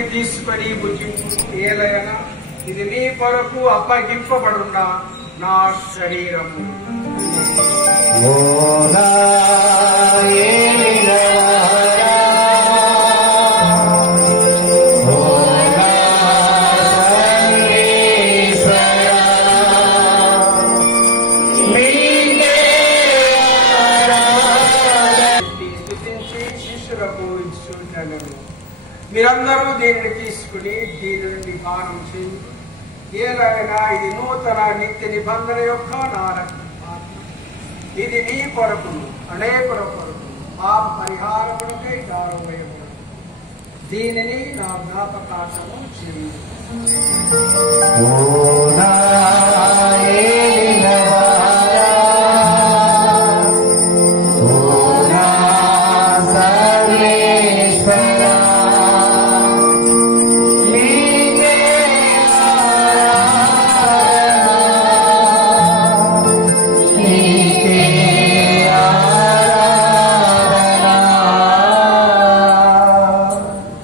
నుండి తీసుకొని భుజింపు. ఏలైనా ఇది నీ కొరకు అప్పగింపబడున్న నా శరీరము. మీరందరూ దీనిని తీసుకుని దీని నుండి పానం చేయండి. ఏలైనా ఇది నూతన నిత్య నిబంధన యొక్క నా రక్తం. ఇది నీ కొరకును అనేకుల కొరకు పాప పరిహారములకై దారవేయబడు. దీనిని నా జ్ఞాపకార్థము చేయండి.